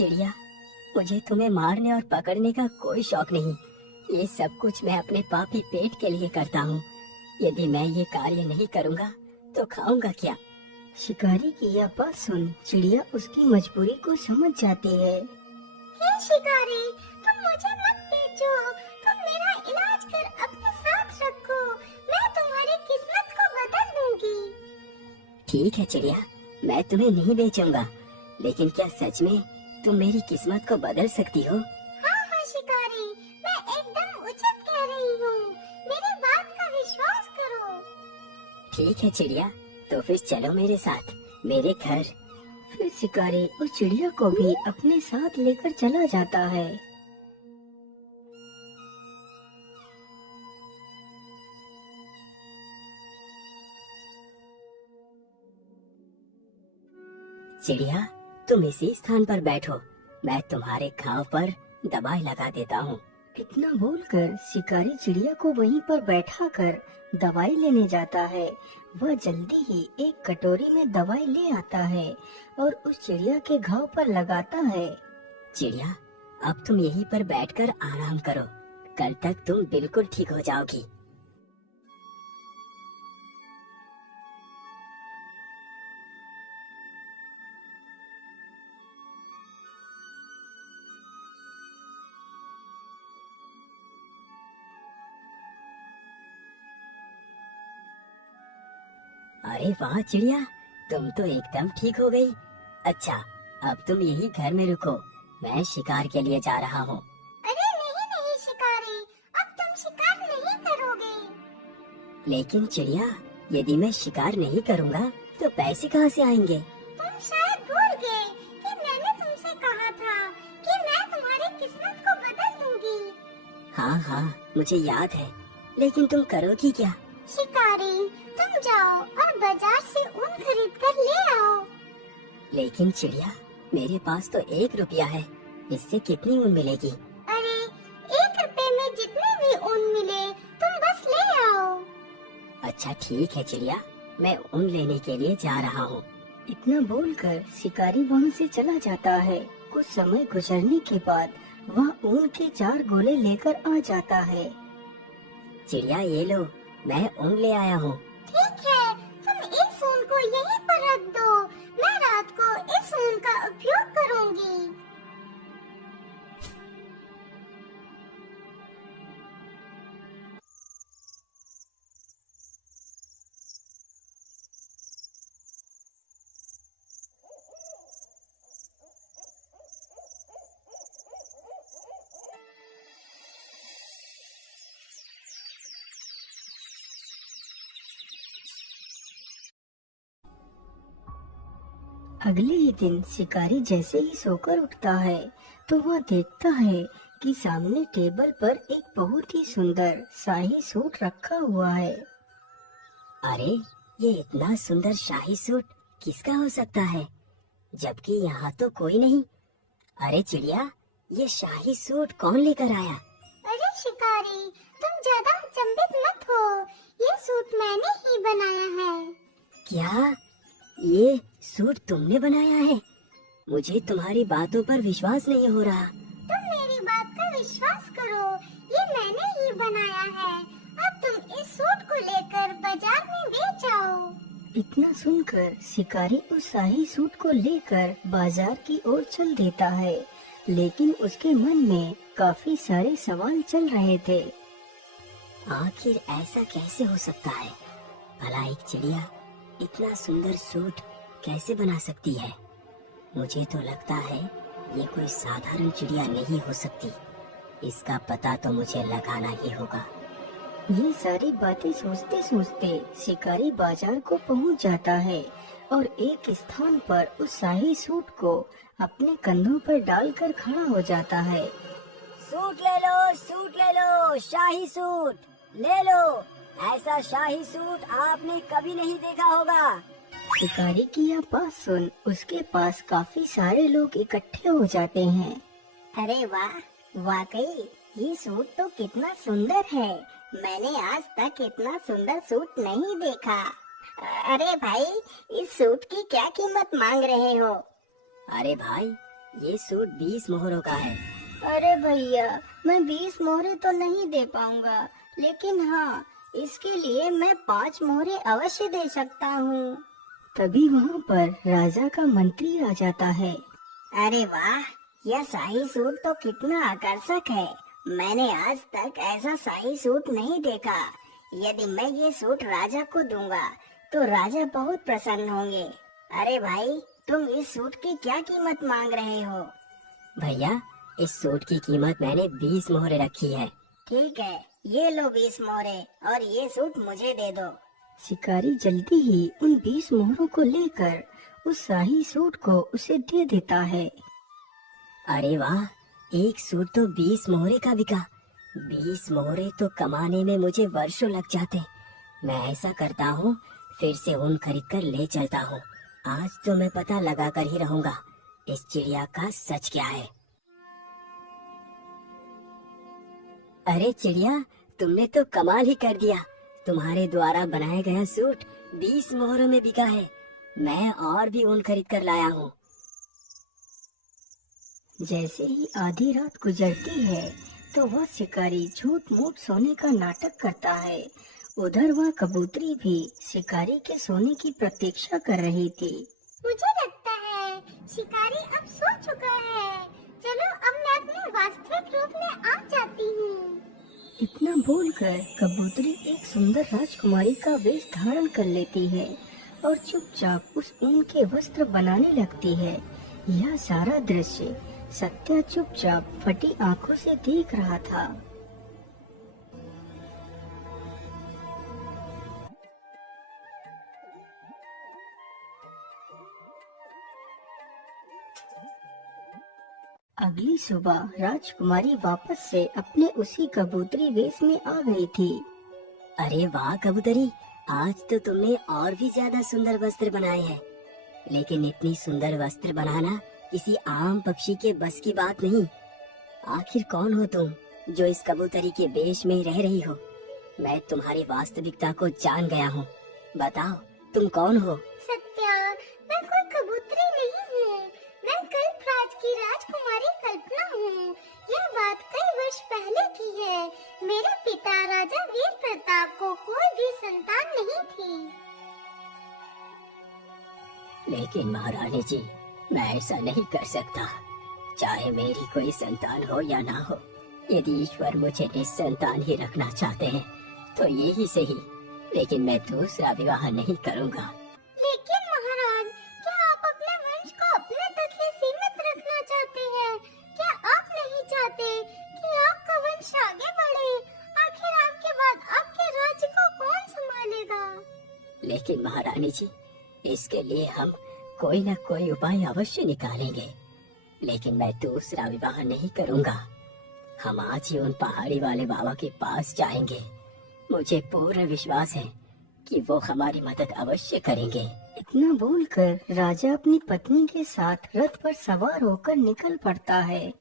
चिड़िया, मुझे तुम्हें मारने और पकड़ने का कोई शौक नहीं। ये सब कुछ मैं अपने पापी पेट के लिए करता हूँ। यदि मैं ये कार्य नहीं करूँगा तो खाऊंगा क्या? शिकारी की यह बात सुन चिड़िया उसकी मजबूरी को समझ जाती है। हे शिकारी, तुम मुझे मत बेचो, तुम मेरा इलाज कर अपने साथ रखो, मैं तुम्हारी किस्मत को बदल दूंगी। ठीक है चिड़िया, मैं तुम्हें नहीं बेचूंगा, लेकिन क्या सच में तुम मेरी किस्मत को बदल सकती हो? हाँ शिकारी, मैं एकदम उचित कह रही हूँ, मेरी बात का विश्वास करो। ठीक है चिड़िया, तो फिर चलो मेरे साथ मेरे घर। फिर शिकारी उस चिड़िया को भी अपने साथ लेकर चला जाता है। चिड़िया, तुम इसी स्थान पर बैठो, मैं तुम्हारे घाव पर दवाई लगा देता हूँ। इतना बोलकर शिकारी चिड़िया को वहीं पर बैठा कर दवाई लेने जाता है। वह जल्दी ही एक कटोरी में दवाई ले आता है और उस चिड़िया के घाव पर लगाता है। चिड़िया, अब तुम यहीं पर बैठकर आराम करो, कल तक तुम बिल्कुल ठीक हो जाओगी। अरे वाह चिड़िया, तुम तो एकदम ठीक हो गई। अच्छा, अब तुम यही घर में रुको, मैं शिकार के लिए जा रहा हूँ। अरे नहीं शिकारी, अब तुम शिकार नहीं करोगे। लेकिन चिड़िया, यदि मैं शिकार नहीं करूँगा तो पैसे कहाँ से आएंगे? तुम शायद भूल गए कि मैंने तुमसे कहा था कि मैं तुम्हारी किस्मत को बदल दूंगी। हाँ, मुझे याद है, लेकिन तुम करोगी क्या? शिकारी, तुम जाओ और बाजार से ऊन खरीद कर ले आओ। लेकिन चिड़िया, मेरे पास तो 1 रुपया है, इससे कितनी ऊन मिलेगी? अरे 1 रुपए में जितने भी ऊन मिले तुम बस ले आओ। अच्छा ठीक है चिड़िया, मैं ऊन लेने के लिए जा रहा हूँ। इतना बोलकर शिकारी वहाँ से चला जाता है। कुछ समय गुजरने के बाद वह ऊन के 4 गोले लेकर आ जाता है। चिड़िया ये लो, मैं ऊन ले आया हूँ। ठीक है, तुम इस ऊन को यहीं पर रख दो, मैं रात को इस ऊन का उपयोग करूँगी। अगले ही दिन शिकारी जैसे ही सोकर उठता है तो वह देखता है कि सामने टेबल पर एक बहुत ही सुंदर शाही सूट रखा हुआ है। अरे, ये इतना सुंदर शाही सूट किसका हो सकता है, जबकि यहाँ तो कोई नहीं। अरे चिड़िया, ये शाही सूट कौन लेकर आया? अरे शिकारी, तुम ज्यादा अचंभित मत हो, ये सूट मैंने ही बनाया है। क्या ये सूट तुमने बनाया है? मुझे तुम्हारी बातों पर विश्वास नहीं हो रहा। तुम मेरी बात का विश्वास करो, ये मैंने ही बनाया है। अब तुम इस सूट को लेकर बाजार में बेच आओ। इतना सुनकर शिकारी उस शाही सूट को लेकर बाजार की ओर चल देता है, लेकिन उसके मन में काफी सारे सवाल चल रहे थे। आखिर ऐसा कैसे हो सकता है? भला एक चिड़िया इतना सुंदर सूट कैसे बना सकती है? मुझे तो लगता है ये कोई साधारण चिड़िया नहीं हो सकती। इसका पता तो मुझे लगाना ही होगा। ये सारी बातें सोचते सोचते शिकारी बाजार को पहुंच जाता है और एक स्थान पर उस शाही सूट को अपने कंधों पर डालकर खड़ा हो जाता है। सूट ले लो, शाही सूट ले लो। ऐसा शाही सूट आपने कभी नहीं देखा होगा। शिकारी की यह बात सुन उसके पास काफी सारे लोग इकट्ठे हो जाते हैं। अरे वाह, वाकई ये सूट तो कितना सुंदर है, मैंने आज तक इतना सुंदर सूट नहीं देखा। अरे भाई, इस सूट की क्या कीमत मांग रहे हो? अरे भाई, ये सूट 20 मोहरों का है। अरे भैया, मैं 20 मोहरे तो नहीं दे पाऊंगा, लेकिन हाँ, इसके लिए मैं 5 मोहरे अवश्य दे सकता हूँ। तभी वहाँ पर राजा का मंत्री आ जाता है। अरे वाह, यह शाही सूट तो कितना आकर्षक है। मैंने आज तक ऐसा शाही सूट नहीं देखा। यदि मैं ये सूट राजा को दूंगा तो राजा बहुत प्रसन्न होंगे। अरे भाई, तुम इस सूट की क्या कीमत मांग रहे हो? भैया, इस सूट की कीमत मैंने 20 मोहरे रखी है। ठीक है, ये लो 20 मोहरे और ये सूट मुझे दे दो। शिकारी जल्दी ही उन 20 मोहरों को लेकर उस शाही सूट को उसे दे देता है। अरे वाह, एक सूट तो 20 मोहरे का बिका। 20 मोहरे तो कमाने में मुझे वर्षों लग जाते। मैं ऐसा करता हूँ, फिर से ऊन खरीद कर ले चलता हूँ। आज तो मैं पता लगा कर ही रहूंगा इस चिड़िया का सच क्या है। अरे चिड़िया, तुमने तो कमाल ही कर दिया। तुम्हारे द्वारा बनाया गया सूट 20 मोहरों में बिका है। मैं और भी ऊन खरीद कर लाया हूँ। जैसे ही आधी रात गुजरती है तो वह शिकारी झूठ मूठ सोने का नाटक करता है। उधर वह कबूतरी भी शिकारी के सोने की प्रतीक्षा कर रही थी। मुझे लगता है शिकारी अब सो चुका है। चलो अब मैं अपने वास्तविक रूप में आ जाती हूँ। इतना बोलकर कबूतरी एक सुंदर राजकुमारी का वेश धारण कर लेती है और चुपचाप उस ऊन के वस्त्र बनाने लगती है। यह सारा दृश्य सत्या चुपचाप फटी आंखों से देख रहा था। अगली सुबह राजकुमारी वापस से अपने उसी कबूतरी वेश में आ गई थी। अरे वाह कबूतरी, आज तो तुमने और भी ज्यादा सुंदर वस्त्र बनाए हैं। लेकिन इतनी सुंदर वस्त्र बनाना किसी आम पक्षी के बस की बात नहीं। आखिर कौन हो तुम जो इस कबूतरी के वेश में रह रही हो? मैं तुम्हारी वास्तविकता को जान गया हूँ। बताओ, तुम कौन हो? सत्या, मैं कोई कबूतरी नहीं हूँ। मैं कल्पराज की राजकुमारी कल्पना हूँ। यह बात कई वर्ष पहले की है। मेरे पिता राजा वीर प्रताप को कोई भी संतान नहीं थी। लेकिन महारानी जी, मैं ऐसा नहीं कर सकता। चाहे मेरी कोई संतान हो या ना हो, यदि ईश्वर मुझे निसंतान ही रखना चाहते हैं तो ये ही सही। लेकिन मैं दूसरा विवाह नहीं करूँगा। लेकिन महाराज, क्या आप अपने वंश को अपने तक ही सीमित रखना चाहते हैं? क्या आप नहीं चाहते कि आपका वंश आगे बढ़े? आखिर आपके बाद आपके राज्य को कौन संभालेगा? लेकिन महारानी जी, इसके लिए हम कोई न कोई उपाय अवश्य निकालेंगे। लेकिन मैं दूसरा विवाह नहीं करूँगा। हम आज ही उन पहाड़ी वाले बाबा के पास जाएंगे। मुझे पूर्ण विश्वास है कि वो हमारी मदद अवश्य करेंगे। इतना बोलकर राजा अपनी पत्नी के साथ रथ पर सवार होकर निकल पड़ता है।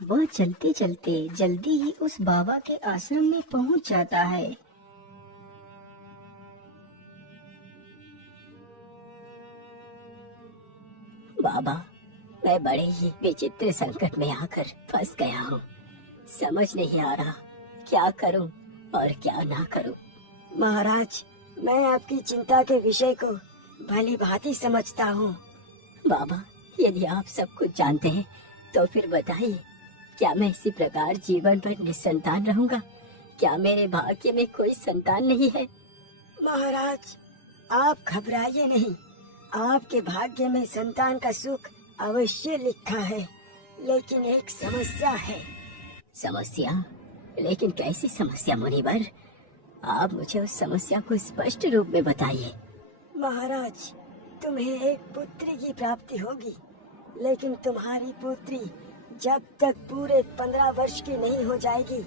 वह चलते चलते जल्दी ही उस बाबा के आश्रम में पहुंच जाता है। बाबा, मैं बड़े ही विचित्र संकट में आकर फंस गया हूँ। समझ नहीं आ रहा क्या करूँ और क्या ना करूँ। महाराज, मैं आपकी चिंता के विषय को भली भांति समझता हूँ। बाबा, यदि आप सब कुछ जानते हैं तो फिर बताइए, क्या मैं इसी प्रकार जीवन भर निसंतान रहूंगा? क्या मेरे भाग्य में कोई संतान नहीं है? महाराज, आप घबराइए नहीं। आपके भाग्य में संतान का सुख अवश्य लिखा है। लेकिन एक समस्या है। समस्या? लेकिन कैसी समस्या मुनिवर? आप मुझे उस समस्या को स्पष्ट रूप में बताइए। महाराज, तुम्हें एक पुत्री की प्राप्ति होगी, लेकिन तुम्हारी पुत्री जब तक पूरे 15 वर्ष की नहीं हो जाएगी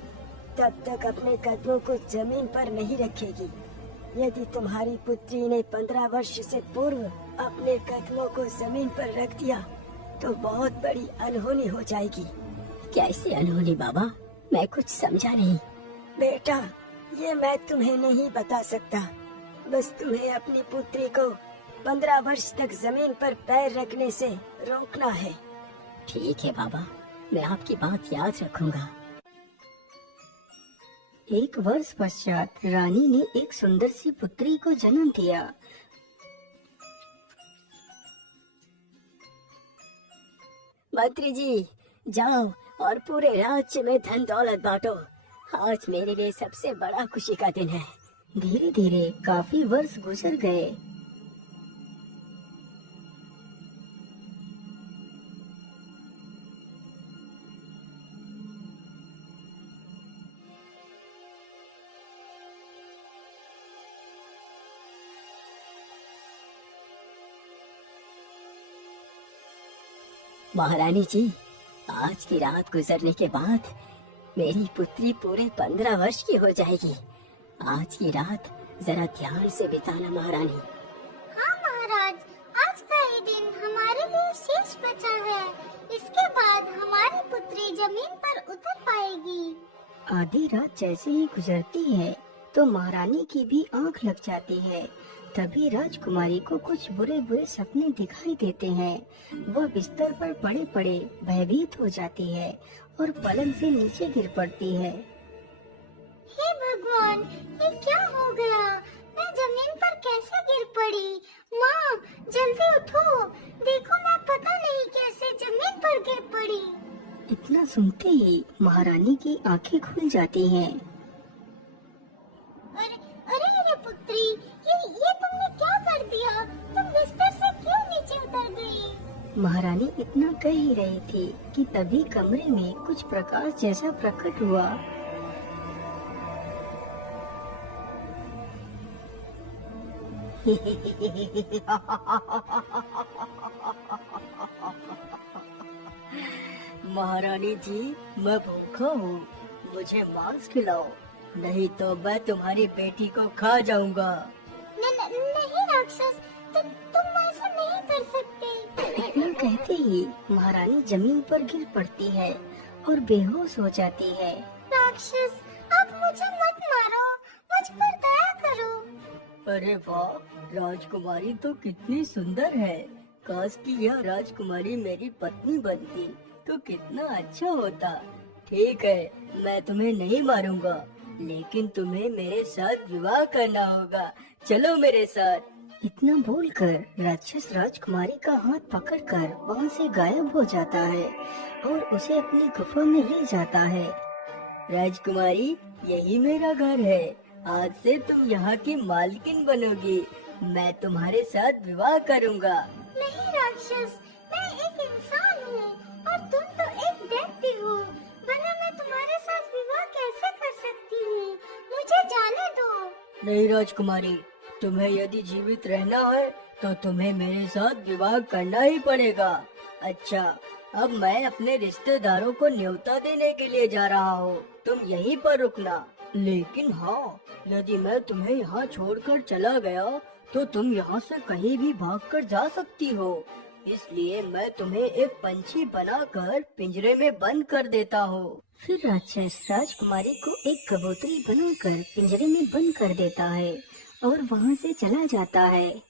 तब तक अपने कदमों को जमीन पर नहीं रखेगी। यदि तुम्हारी पुत्री ने 15 वर्ष से पूर्व अपने कदमों को जमीन पर रख दिया तो बहुत बड़ी अनहोनी हो जाएगी। कैसे अनहोनी बाबा? मैं कुछ समझा नहीं। बेटा, ये मैं तुम्हें नहीं बता सकता। बस तुम्हें अपनी पुत्री को 15 वर्ष तक जमीन पर पैर रखने से रोकना है। ठीक है बाबा, मैं आपकी बात याद रखूंगा। एक वर्ष पश्चात रानी ने एक सुंदर सी पुत्री को जन्म दिया। मंत्री जी, जाओ और पूरे राज्य में धन दौलत बांटो। आज मेरे लिए सबसे बड़ा खुशी का दिन है। धीरे धीरे काफी वर्ष गुजर गए। महारानी जी, आज की रात गुजरने के बाद मेरी पुत्री पूरे 15 वर्ष की हो जाएगी। आज की रात जरा ध्यान से बिताना महारानी। हाँ महाराज, आज का ही दिन हमारे लिए शेष बचा है। इसके बाद हमारी पुत्री जमीन पर उतर पाएगी। आधी रात जैसे ही गुजरती है तो महारानी की भी आंख लग जाती है। तभी राजकुमारी को कुछ बुरे बुरे सपने दिखाई देते हैं। वह बिस्तर पर पड़े पड़े भयभीत हो जाती है और पलंग से नीचे गिर पड़ती है। हे भगवान, ये क्या हो गया? मैं जमीन पर कैसे गिर पड़ी? माँ, जल्दी उठो, देखो मैं पता नहीं कैसे जमीन पर गिर पड़ी। इतना सुनते ही महारानी की आंखें खुल जाती हैं। अरे अरे अरे पुत्री, ये तुमने क्या कर दिया? तुम बिस्तर से क्यों नीचे उतर गई? महारानी इतना कह ही रही थी कि तभी कमरे में कुछ प्रकाश जैसा प्रकट हुआ। महारानी जी, मैं भूखा हूँ, मुझे मांस खिलाओ, नहीं तो मैं तुम्हारी बेटी को खा जाऊंगा। नहीं राक्षस, तुम ऐसा नहीं कर सकते। इतना कहते ही महारानी जमीन पर गिर पड़ती है और बेहोश हो जाती है। राक्षस, आप मुझे मत मारो, मुझ पर दया करो। अरे वाह, राजकुमारी तो कितनी सुंदर है। काश कि यह राजकुमारी मेरी पत्नी बनती तो कितना अच्छा होता। ठीक है, मैं तुम्हें नहीं मारूंगा, लेकिन तुम्हें मेरे साथ विवाह करना होगा। चलो मेरे साथ। इतना बोलकर राक्षस राजकुमारी का हाथ पकड़कर वहाँ से गायब हो जाता है और उसे अपनी गुफा में ले जाता है। राजकुमारी, यही मेरा घर है। आज से तुम यहाँ की मालकिन बनोगी। मैं तुम्हारे साथ विवाह करूँगा। नहीं राक्षस, मैं एक इंसान हूँ और तुम तो एक दैत्य हो। भला मैं तुम्हारे साथ विवाह कैसे कर सकती हूँ? मुझे जाने दो। नहीं राजकुमारी, तुम्हें यदि जीवित रहना है तो तुम्हें मेरे साथ विवाह करना ही पड़ेगा। अच्छा, अब मैं अपने रिश्तेदारों को न्योता देने के लिए जा रहा हूँ, तुम यहीं पर रुकना। लेकिन हाँ, यदि मैं तुम्हें यहाँ छोड़कर चला गया तो तुम यहाँ से कहीं भी भागकर जा सकती हो। इसलिए मैं तुम्हें एक पंछी बनाकर पिंजरे में बंद कर देता हूँ। फिर राक्षस राजकुमारी को एक कबूतरी बनाकर पिंजरे में बंद कर देता है और वहाँ से चला जाता है। हे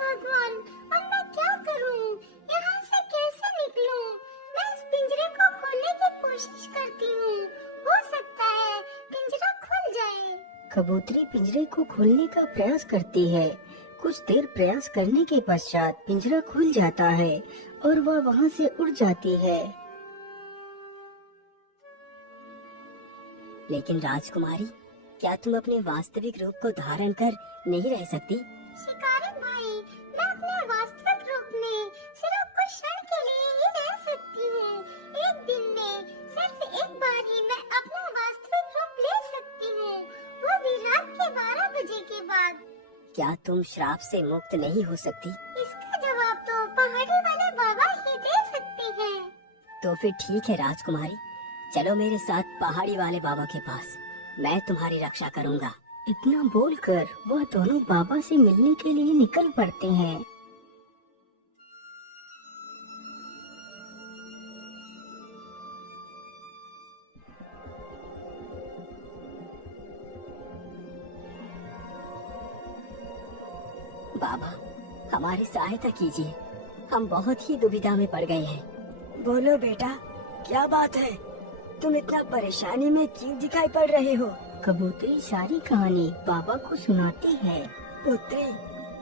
भगवान, अब मैं क्या करूँ? यहाँ से कैसे निकलूँ? मैं इस पिंजरे को खोलने की कोशिश करती हूँ। हो सकता है पिंजरा खुल जाए। कबूतरी पिंजरे को खोलने का प्रयास करती है। कुछ देर प्रयास करने के पश्चात पिंजरा खुल जाता है और वह वहाँ से उड़ जाती है। लेकिन राजकुमारी, क्या तुम अपने वास्तविक रूप को धारण कर नहीं रह सकती? शिकारी भाई, मैं अपने वास्तविक रूप में सिर्फ कुछ क्षण के लिए ही रह सकती हूँ। एक दिन में सिर्फ एक बार ही मैं अपना वास्तविक रूप ले सकती हूँ, वो भी रात के 12 बजे के बाद। क्या तुम श्राप से मुक्त नहीं हो सकती? इसका जवाब तो पहाड़ी वाले बाबा ही दे सकते हैं। तो फिर ठीक है राजकुमारी, चलो मेरे साथ पहाड़ी वाले बाबा के पास, मैं तुम्हारी रक्षा करूँगा। इतना बोलकर वह दोनों बाबा से मिलने के लिए निकल पड़ते हैं। बाबा, हमारी सहायता कीजिए, हम बहुत ही दुविधा में पड़ गए हैं। बोलो बेटा, क्या बात है? तुम इतना परेशानी में क्यों दिखाई पड़ रहे हो? कबूतरी सारी कहानी बाबा को सुनाती है। पुत्री,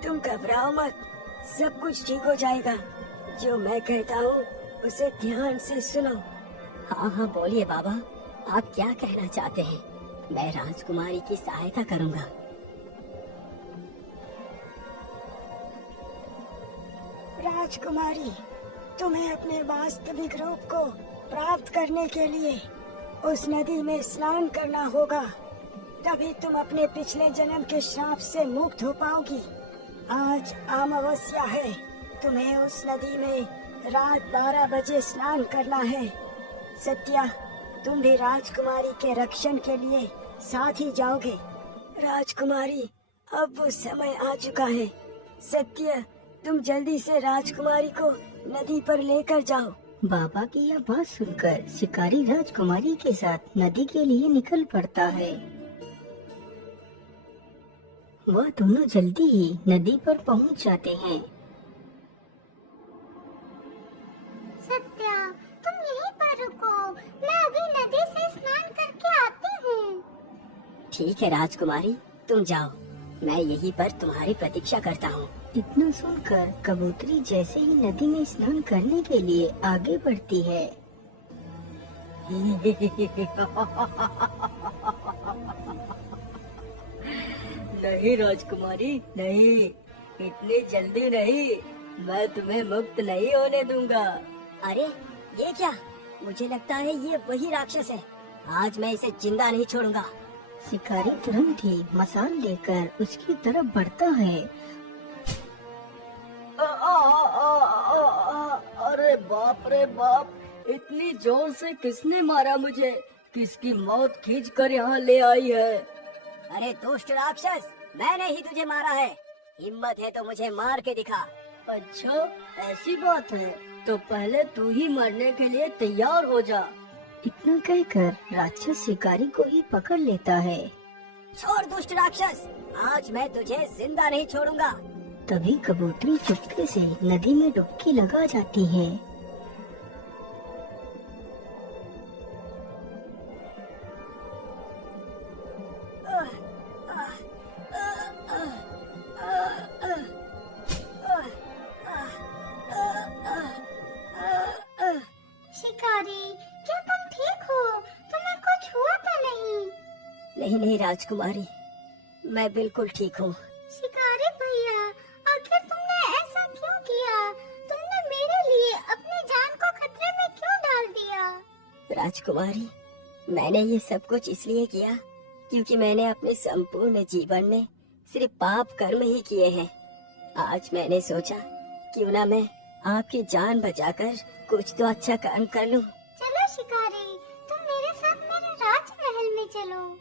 तुम घबराओ मत, सब कुछ ठीक हो जाएगा। जो मैं कहता हूँ उसे ध्यान से सुनो। हाँ हाँ बोलिए बाबा, आप क्या कहना चाहते हैं? मैं राजकुमारी की सहायता करूँगा। राजकुमारी, तुम्हें अपने वास्तविक रूप को प्राप्त करने के लिए उस नदी में स्नान करना होगा, तभी तुम अपने पिछले जन्म के श्राप से मुक्त हो पाओगी। आज अमावस्या है, तुम्हें उस नदी में रात 12 बजे स्नान करना है। सत्या, तुम भी राजकुमारी के रक्षण के लिए साथ ही जाओगे। राजकुमारी, अब वो समय आ चुका है। सत्य, तुम जल्दी से राजकुमारी को नदी पर लेकर जाओ। बाबा की यह बात सुनकर शिकारी राजकुमारी के साथ नदी के लिए निकल पड़ता है। वह दोनों जल्दी ही नदी पर पहुंच जाते हैं। सत्या, तुम यहीं पर रुको, मैं अभी नदी से स्नान करके आती हूँ। ठीक है राजकुमारी, तुम जाओ, मैं यहीं पर तुम्हारी प्रतीक्षा करता हूँ। इतना सुनकर कबूतरी जैसे ही नदी में स्नान करने के लिए आगे बढ़ती है। नहीं राजकुमारी, नहीं, इतनी जल्दी नहीं, मैं तुम्हें मुक्त नहीं होने दूंगा। अरे ये क्या? मुझे लगता है ये वही राक्षस है। आज मैं इसे जिंदा नहीं छोड़ूंगा। शिकारी तुरंत ही मसाल लेकर उसकी तरफ बढ़ता है। अरे बाप रे बाप, इतनी जोर से किसने मारा मुझे? किसकी मौत खींच कर यहाँ ले आई है? अरे दुष्ट राक्षस, मैंने ही तुझे मारा है। हिम्मत है तो मुझे मार के दिखा। अच्छा, ऐसी बात है तो पहले तू ही मरने के लिए तैयार हो जा। इतना कहकर राक्षस शिकारी को ही पकड़ लेता है। छोड़ दुष्ट राक्षस, आज मैं तुझे जिंदा नहीं छोड़ूंगा। तभी कबूतरी चुपके से नदी में डुबकी लगा जाती है। शिकारी, क्या तुम ठीक हो? तुम्हें कुछ हुआ तो नहीं? नहीं नहीं राजकुमारी, मैं बिल्कुल ठीक हूँ। शिकारी भैया, आखिर तुमने ऐसा क्यों किया? तुमने मेरे लिए अपनी जान को खतरे में क्यों डाल दिया? राजकुमारी, मैंने ये सब कुछ इसलिए किया क्योंकि मैंने अपने संपूर्ण जीवन में सिर्फ पाप कर्म ही किए हैं। आज मैंने सोचा क्यों ना मैं आपकी जान बचाकर कुछ तो अच्छा काम कर लूं। चलो शिकारी, तुम मेरे साथ मेरे राजमहल में चलो।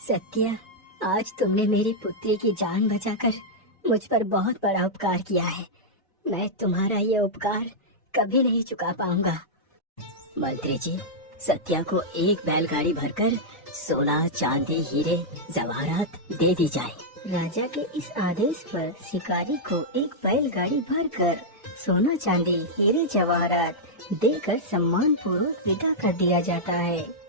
सत्या, आज तुमने मेरी पुत्री की जान बचाकर मुझ पर बहुत बड़ा उपकार किया है। मैं तुम्हारा ये उपकार कभी नहीं चुका पाऊंगा। मंत्री जी, सत्या को एक बैलगाड़ी भरकर सोना, चांदी, हीरे, जवाहरात दे दी जाए। राजा के इस आदेश पर शिकारी को एक बैलगाड़ी भरकर सोना, चांदी, हीरे, जवाहरात देकर सम्मान पूर्वक विदा कर दिया जाता है।